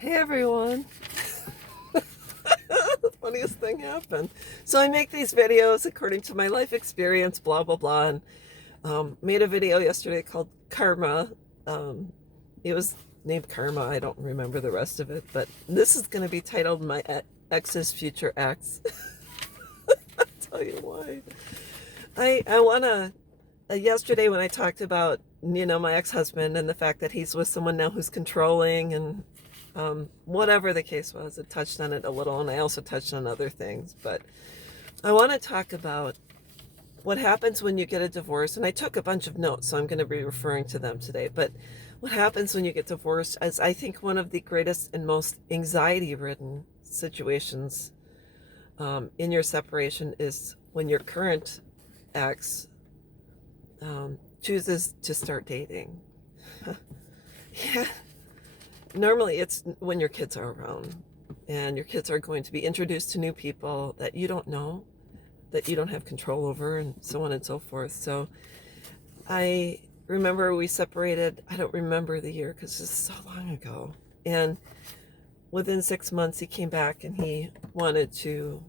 Hey everyone. The funniest thing happened. So I make these videos according to my life experience, blah, blah, blah. And made a video yesterday called Karma. Um, it was named Karma. I don't remember the rest of it. But this is going to be titled My Ex's Future Ex. I'll tell you why. I want to... yesterday when I talked about, my ex-husband and the fact that he's with someone now who's controlling and whatever the case was, it touched on it a little, and I also touched on other things. But I want to talk about what happens when you get a divorce. And I took a bunch of notes, so I'm going to be referring to them today. But what happens when you get divorced is, I think, one of the greatest and most anxiety-ridden situations in your separation is when your current ex chooses to start dating. Yeah. Normally it's when your kids are around and your kids are going to be introduced to new people that you don't know, that you don't have control over, and so on and so forth. So I remember we separated. I don't remember the year because this is so long ago. And within 6 months he came back and he wanted to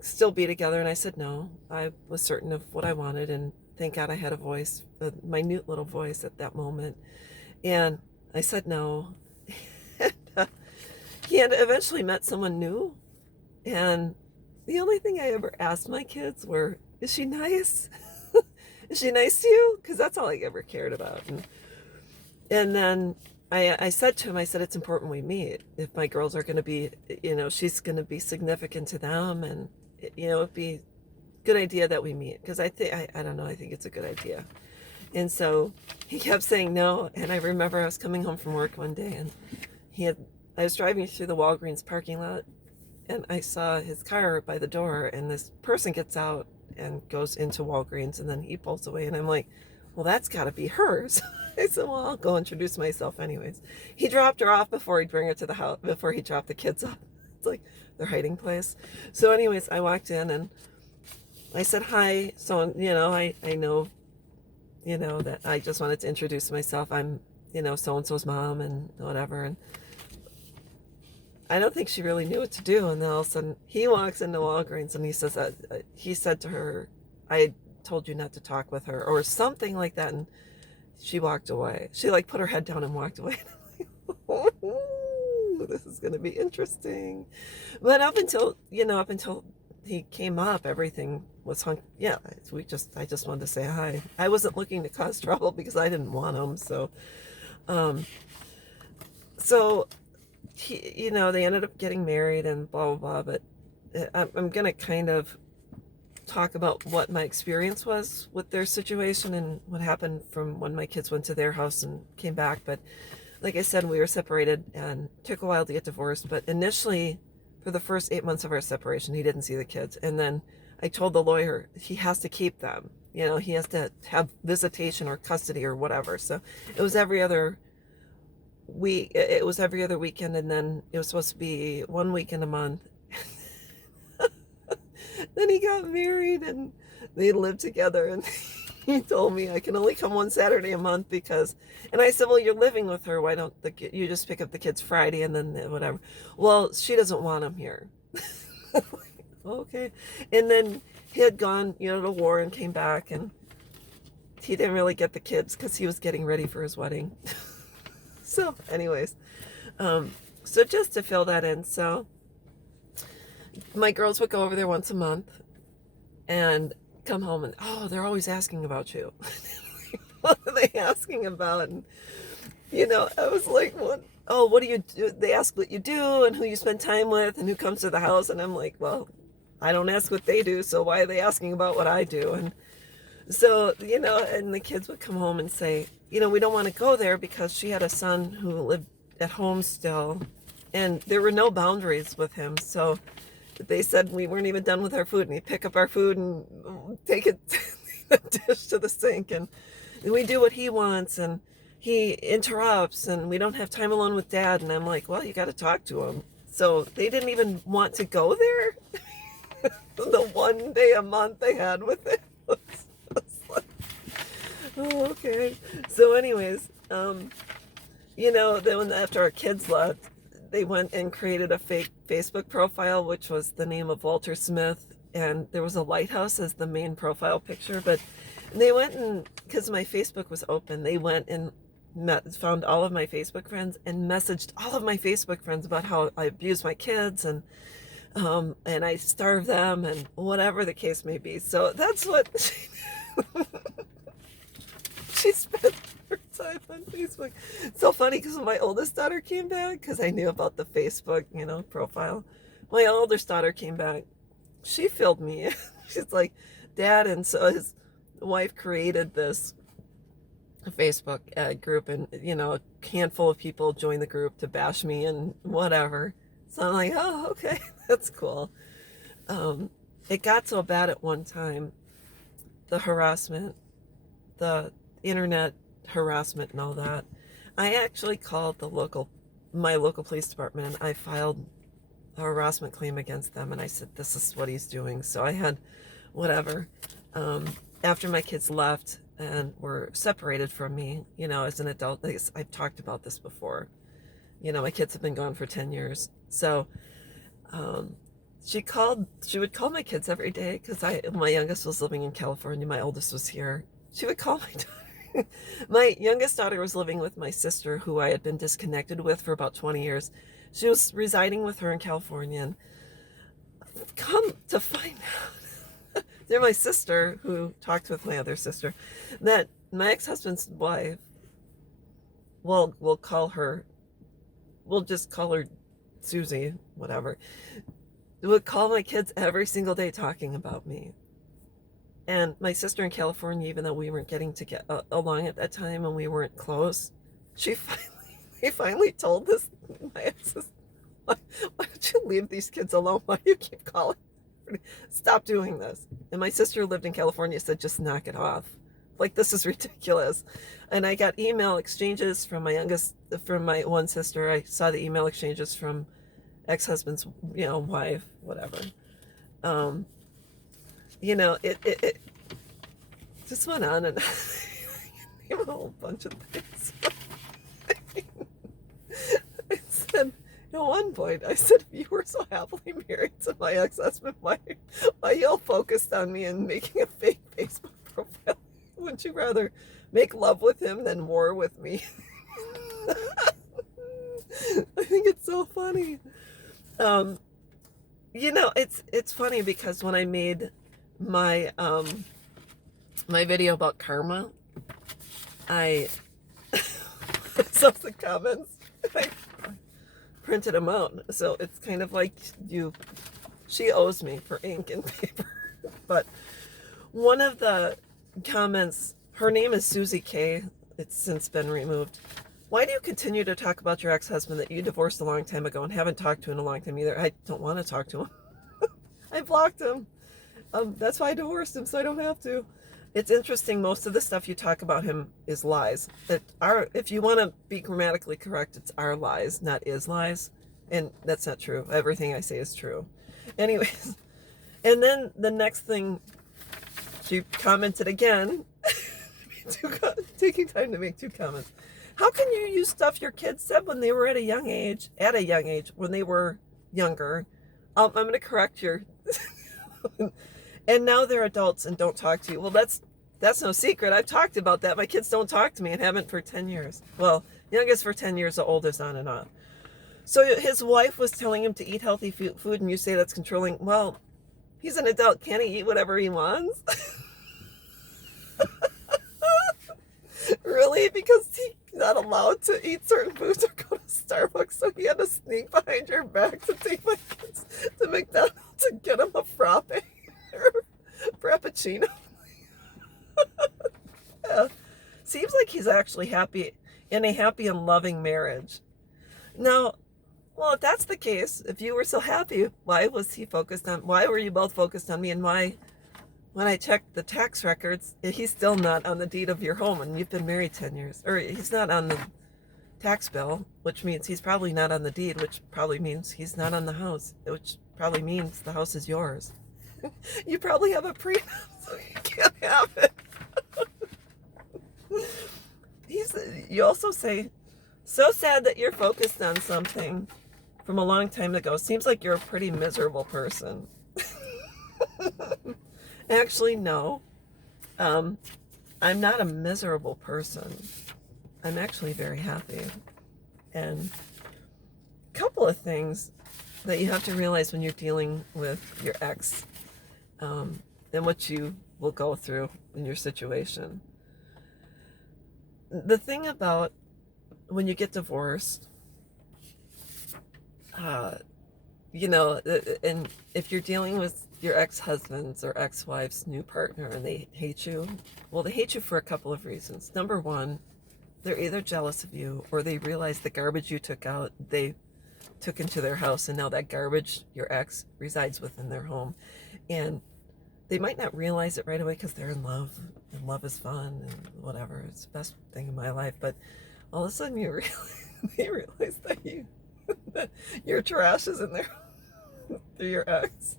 still be together. And I said no. I was certain of what I wanted, and thank God I had a voice, a minute little voice at that moment. And I said no. He had eventually met someone new, and the only thing I ever asked my kids were, is she nice? Is she nice to you? Because that's all I ever cared about. And then I said to him, I said, it's important we meet. If my girls are going to be, she's going to be significant to them, and, it'd be a good idea that we meet. Because I don't know, I think it's a good idea. And so he kept saying no. And I remember I was coming home from work one day, and I was driving through the Walgreens parking lot, and I saw his car by the door, and this person gets out and goes into Walgreens, and then he pulls away, and I'm like, well, that's got to be hers. I said, well, I'll go introduce myself anyways. He dropped her off before he'd bring her to the house, before he dropped the kids off. It's like their hiding place. So anyways, I walked in and I said, hi. So, I know, that I just wanted to introduce myself. I'm, so-and-so's mom and whatever. And I don't think she really knew what to do. And then all of a sudden he walks into Walgreens and he says, he said to her, I told you not to talk with her, or something like that. And she walked away. She put her head down and walked away. Oh, this is going to be interesting. But up until he came up, everything was hung. Yeah. I just wanted to say hi. I wasn't looking to cause trouble because I didn't want him. So they ended up getting married and blah, blah, blah. But I'm going to kind of talk about what my experience was with their situation and what happened from when my kids went to their house and came back. But like I said, we were separated and took a while to get divorced. But initially, for the first 8 months of our separation, he didn't see the kids. And then I told the lawyer he has to keep them. He has to have visitation or custody or whatever. So it was every other weekend, and then it was supposed to be 1 weekend a month. Then he got married and they lived together, and he told me I can only come one Saturday a month and I said, well, you're living with her, why don't you just pick up the kids Friday and then whatever. Well, she doesn't want him here. Okay. And then he had gone to war and came back, and he didn't really get the kids because he was getting ready for his wedding. So anyways, so just to fill that in, so my girls would go over there once a month and come home and, oh, they're always asking about you. What are they asking about? And, I was like, what? Oh, what do you do? They ask what you do and who you spend time with and who comes to the house. And I'm like, well, I don't ask what they do, so why are they asking about what I do? And so, and the kids would come home and say, we don't want to go there because she had a son who lived at home still, and there were no boundaries with him. So they said we weren't even done with our food, and he'd pick up our food and take it, the dish to the sink, and we do what he wants, and he interrupts, and we don't have time alone with Dad. And I'm like, well, you got to talk to him. So they didn't even want to go there. The 1 day a month they had with it was like, oh, okay. So anyways, then after our kids left, they went and created a fake Facebook profile, which was the name of Walter Smith, and there was a lighthouse as the main profile picture. But they went and, because my Facebook was open, they went and found all of my Facebook friends and messaged all of my Facebook friends about how I abused my kids and I starved them and whatever the case may be. So that's what she spent her time on Facebook. It's so funny because when my oldest daughter came back, because I knew about the Facebook, profile, my oldest daughter came back. She filled me in. She's like, Dad, and so his wife created this Facebook group, and a handful of people joined the group to bash me and whatever. So I'm like, oh, okay, that's cool. It got so bad at one time, the harassment, the internet harassment and all that. I actually called my local police department. I filed a harassment claim against them, and I said, this is what he's doing. So I had whatever. After my kids left and were separated from me, as an adult, I've talked about this before. My kids have been gone for 10 years. So she would call my kids every day because my youngest was living in California. My oldest was here. She would call my daughter. My youngest daughter was living with my sister, who I had been disconnected with for about 20 years. She was residing with her in California. And come to find out, they're my sister who talked with my other sister, that my ex-husband's wife, we'll just call her Susie, whatever, would call my kids every single day talking about me. And my sister in California, even though we weren't getting to get along at that time and we weren't close, we finally told my ex, why don't you leave these kids alone? Why do you keep calling? Stop doing this. And my sister lived in California, said, just knock it off. Like, this is ridiculous. And I got email exchanges from my one sister. I saw the email exchanges from ex-husband's, wife, whatever. It just went on and a whole bunch of things. I said, at one point, I said, if you were so happily married to my ex-husband, why y'all focused on me and making a fake Facebook profile? Wouldn't you rather make love with him than war with me? I think it's so funny. It's funny because when I made my my video about karma, I saw the comments. I printed them out, so it's kind of like she owes me for ink and paper. But one of the comments, her name is Susie K. It's since been removed. Why do you continue to talk about your ex-husband that you divorced a long time ago and haven't talked to in a long time either? I don't want to talk to him. I blocked him. That's why I divorced him, so I don't have to. It's interesting, most of the stuff you talk about him is lies. If you want to be grammatically correct, it's our lies, not is lies. And that's not true. Everything I say is true. Anyways, and then the next thing, she commented again, taking time to make 2 comments. How can you use stuff your kids said when they were at a young age, when they were younger? I'm going to correct your... And now they're adults and don't talk to you. Well, that's no secret. I've talked about that. My kids don't talk to me and haven't for 10 years. Well, youngest for 10 years, the oldest on and on. So his wife was telling him to eat healthy food, and you say that's controlling. Well, he's an adult. Can't he eat whatever he wants? Really? Because he's not allowed to eat certain foods or go to Starbucks, so he had to sneak behind your back to take my kids to McDonald's to get him a frappe or frappuccino. Yeah. Seems like he's actually happy in a happy and loving marriage. Now, well, if that's the case, if you were so happy, why were you both focused on me, and why, when I checked the tax records, he's still not on the deed of your home, and you've been married 10 years, or he's not on the tax bill, which means he's probably not on the deed, which probably means he's not on the house, which probably means the house is yours. You probably have a prenup, so you can't have it. You also say, so sad that you're focused on something. from a long time ago, seems like you're a pretty miserable person. Actually, no. Um, I'm not a miserable person. I'm actually very happy. And a couple of things that you have to realize when you're dealing with your ex, and what you will go through in your situation. The thing about when you get divorced, and if you're dealing with your ex-husband's or ex-wife's new partner and they hate you, well, they hate you for a couple of reasons. Number one, they're either jealous of you or they realize the garbage you took out, they took into their house, and now that garbage, your ex, resides within their home. And they might not realize it right away because they're in love, and love is fun and whatever. It's the best thing in my life. But all of a sudden, they realize that that your trash is in there through your ex.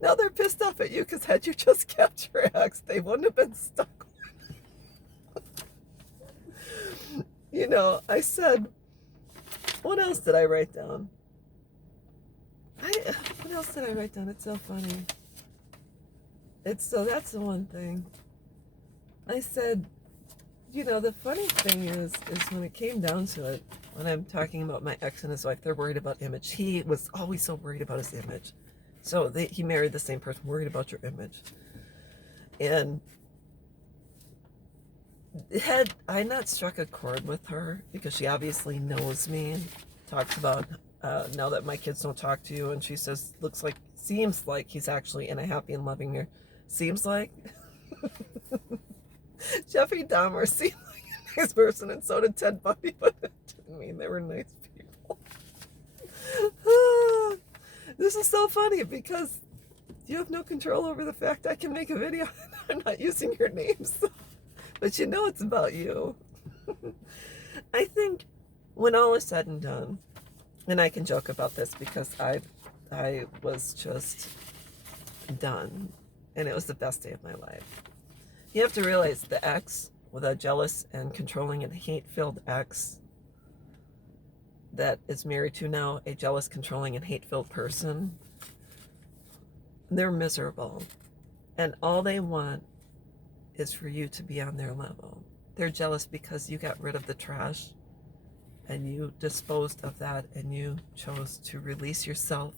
Now they're pissed off at you because had you just kept your ex, they wouldn't have been stuck. I said, what else did I write down? What else did I write down? It's so funny. That's the one thing. I said, the funny thing is when it came down to it, when I'm talking about my ex and his wife, they're worried about image. He was always so worried about his image. So he married the same person, worried about your image. And had I not struck a chord with her, because she obviously knows me, talks about now that my kids don't talk to you, and she says, seems like he's actually in a happy and loving marriage. Seems like Jeffrey Dahmer seemed like a nice person, and so did Ted Bundy, but it didn't mean they were nice people. This is so funny because you have no control over the fact I can make a video and I'm not using your names, but it's about you. I think when all is said and done, and I can joke about this because I was just done, and it was the best day of my life. You have to realize the ex, with a jealous and controlling and hate-filled ex that is married to now a jealous, controlling, and hate-filled person, they're miserable. And all they want is for you to be on their level. They're jealous because you got rid of the trash and you disposed of that and you chose to release yourself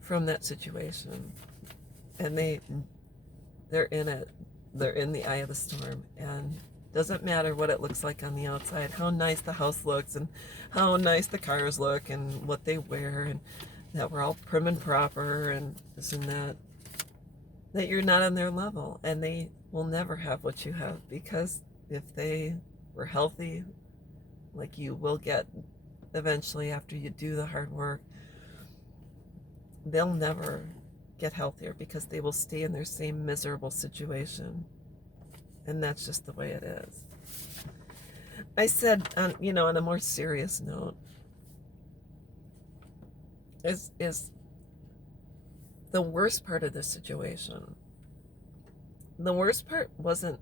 from that situation. And they're in it. They're in the eye of the storm, and doesn't matter what it looks like on the outside, how nice the house looks and how nice the cars look and what they wear and that we're all prim and proper and this and that you're not on their level, and they will never have what you have, because if they were healthy, like you will get eventually after you do the hard work, they'll never get healthier because they will stay in their same miserable situation. And that's just the way it is. I said, on a more serious note, is the worst part of this situation. The worst part wasn't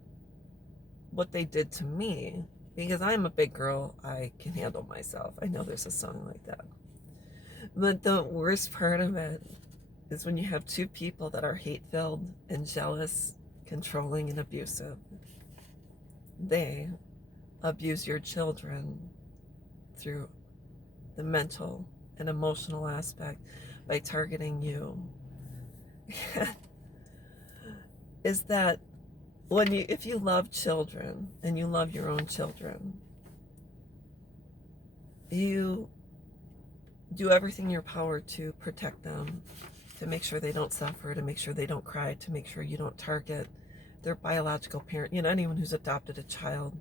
what they did to me, because I'm a big girl, I can handle myself. I know there's a song like that. But the worst part of it is when you have two people that are hate-filled and jealous, controlling, and abusive. They abuse your children through the mental and emotional aspect by targeting you. Is that if you love children and you love your own children, you do everything in your power to protect them, to make sure they don't suffer, to make sure they don't cry, to make sure you don't target their biological parent. Anyone who's adopted a child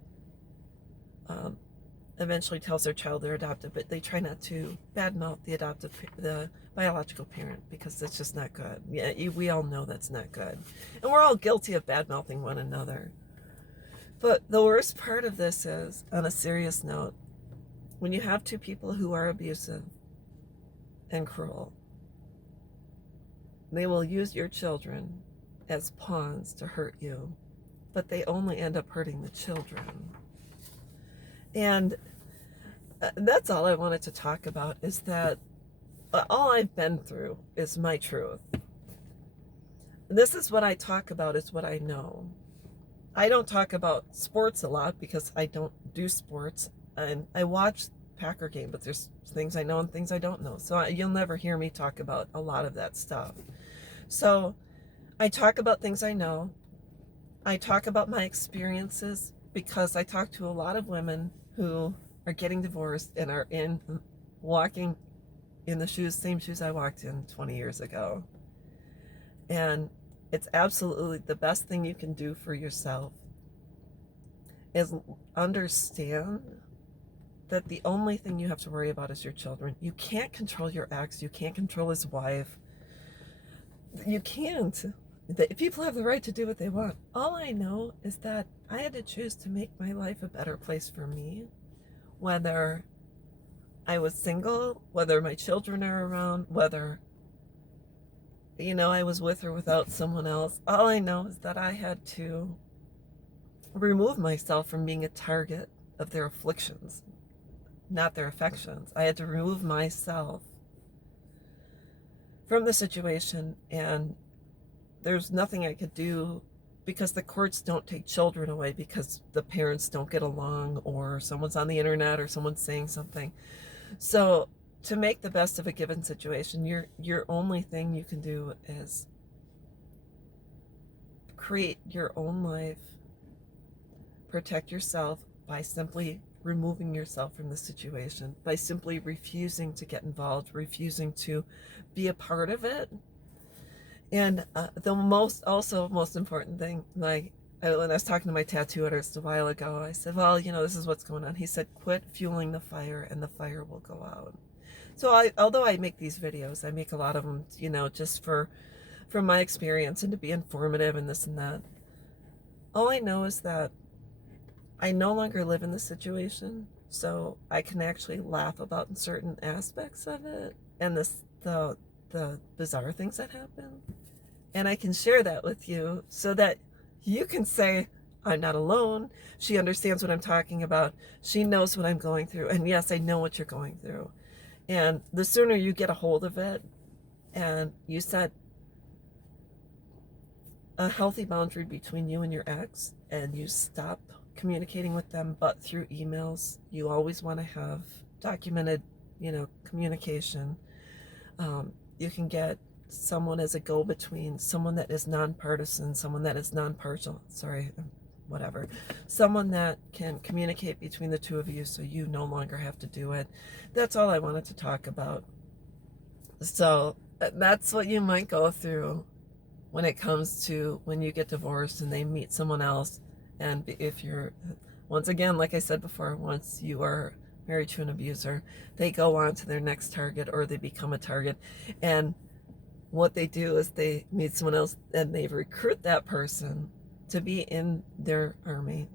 eventually tells their child they're adopted, but they try not to badmouth the biological parent, because that's just not good. Yeah, we all know that's not good. And we're all guilty of badmouthing one another. But the worst part of this is, on a serious note, when you have two people who are abusive and cruel, they will use your children as pawns to hurt you, but they only end up hurting the children. And that's all I wanted to talk about, is that all I've been through is my truth. This is what I talk about, is what I know. I don't talk about sports a lot because I don't do sports, and I watch Packer game, but there's things I know and things I don't know. So you'll never hear me talk about a lot of that stuff. So I talk about things I know. I talk about my experiences because I talk to a lot of women who are getting divorced and are walking in the same shoes I walked in 20 years ago. And it's absolutely the best thing you can do for yourself is understand that the only thing you have to worry about is your children. You can't control your ex. You can't control his wife. You can't. People have the right to do what they want. All I know is that I had to choose to make my life a better place for me, whether I was single, whether my children are around, whether, I was with or without someone else. All I know is that I had to remove myself from being a target of their afflictions, not their affections. I had to remove myself from the situation, and there's nothing I could do because the courts don't take children away because the parents don't get along or someone's on the internet or someone's saying something. So to make the best of a given situation, your only thing you can do is create your own life, protect yourself by simply removing yourself from the situation, by simply refusing to get involved, refusing to be a part of it. And the most important thing, when I was talking to my tattoo artist a while ago, I said, well, this is what's going on. He said, quit fueling the fire and the fire will go out. So although I make these videos, I make a lot of them, just from my experience and to be informative and this and that. All I know is that I no longer live in the situation, so I can actually laugh about certain aspects of it and the bizarre things that happen. And I can share that with you so that you can say, I'm not alone. She understands what I'm talking about. She knows what I'm going through. And yes, I know what you're going through. And the sooner you get a hold of it and you set a healthy boundary between you and your ex, and you stop communicating with them but through emails. You always want to have documented, communication. You can get someone as a go-between, someone that is nonpartisan, someone that is non-partial, whatever. Someone that can communicate between the two of you so you no longer have to do it. That's all I wanted to talk about. So that's what you might go through when it comes to when you get divorced and they meet someone else. And if you're, once again, like I said before, once you are married to an abuser, they go on to their next target or they become a target. And what they do is they meet someone else and they recruit that person to be in their army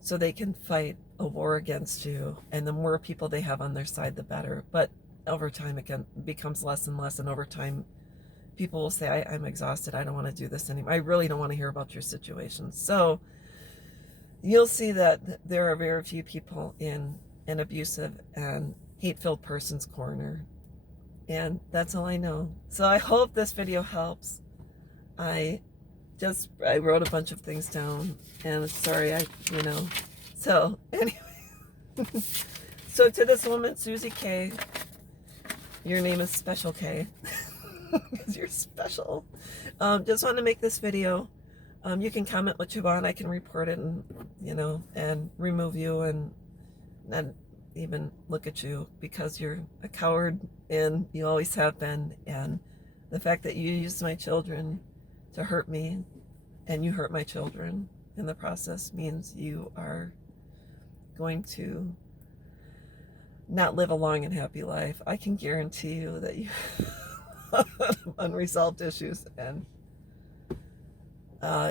so they can fight a war against you. And the more people they have on their side, the better. But over time, it becomes less and less. And over time, people will say, I'm exhausted. I don't want to do this anymore. I really don't want to hear about your situation. So you'll see that there are very few people in an abusive and hate-filled person's corner. And that's all I know. So I hope this video helps. I wrote a bunch of things down, and sorry, So anyway, so to this woman, Susie K, your name is Special K, because you're special. Just want to make this video. You can comment what you want. I can report it and, and remove you and even look at you because you're a coward and you always have been. And the fact that you used my children to hurt me and you hurt my children in the process means you are going to not live a long and happy life. I can guarantee you that you have unresolved issues, and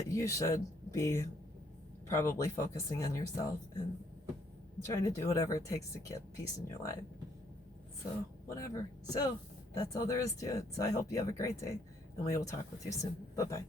you should be probably focusing on yourself and trying to do whatever it takes to get peace in your life. So whatever. So that's all there is to it. So I hope you have a great day, and we will talk with you soon. Bye-bye.